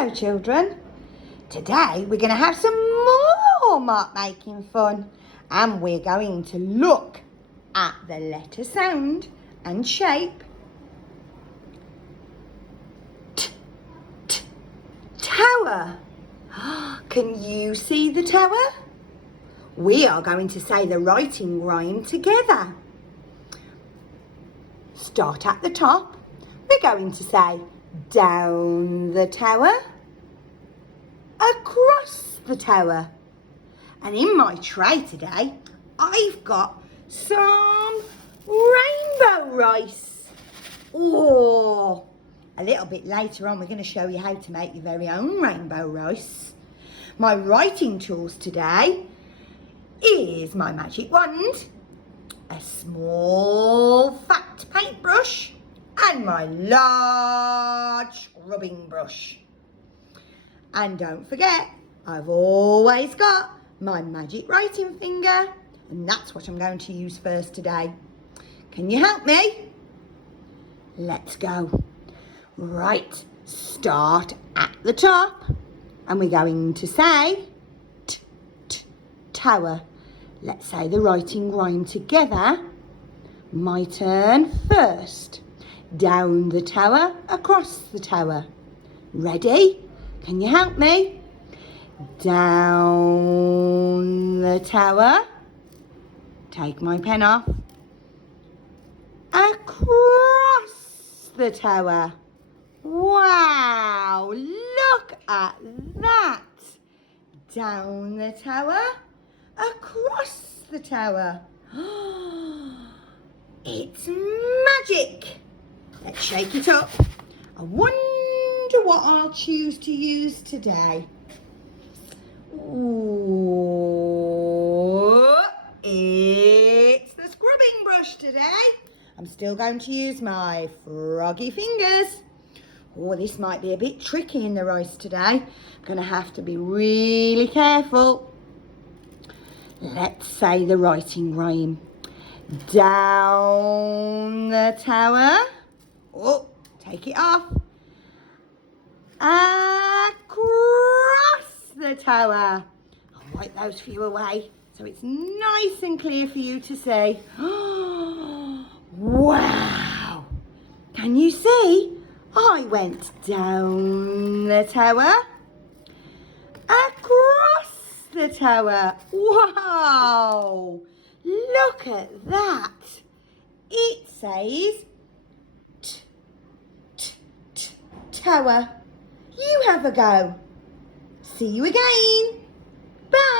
Hello children, today we're going to have some more mark making fun and we're going to look at the letter sound and shape. Tower. Can you see the tower? We are going to say the writing rhyme together. Start at the top. We're going to say down the tower, across the tower. And in my tray today, I've got some rainbow rice. Oh, a little bit later on, we're going to show you how to make your very own rainbow rice. My writing tools today is my magic wand, a small fat paintbrush, and my large scrubbing brush. And don't forget, I've always got my magic writing finger, and that's what I'm going to use first today. Can you help me? Let's go. Right, start at the top, and we're going to say tower. Let's say the writing rhyme together. My turn first. Down the tower, across the tower. Ready? Can you help me? Down the tower. Take my pen off. Across the tower. Wow, look at that. Down the tower, across the tower. It's magic. Let's shake it up. I wonder what I'll choose to use today. Ooh, it's the scrubbing brush today. I'm still going to use my froggy fingers. Oh, this might be a bit tricky in the rice today. I'm going to have to be really careful. Let's say the writing rhyme. Down the tower. Oh, take it off. Across the tower. I'll wipe those few away so it's nice and clear for you to see. Wow. Can you see? I went down the tower, across the tower. Wow! Look at that. It says tower. You have a go. See you again. Bye.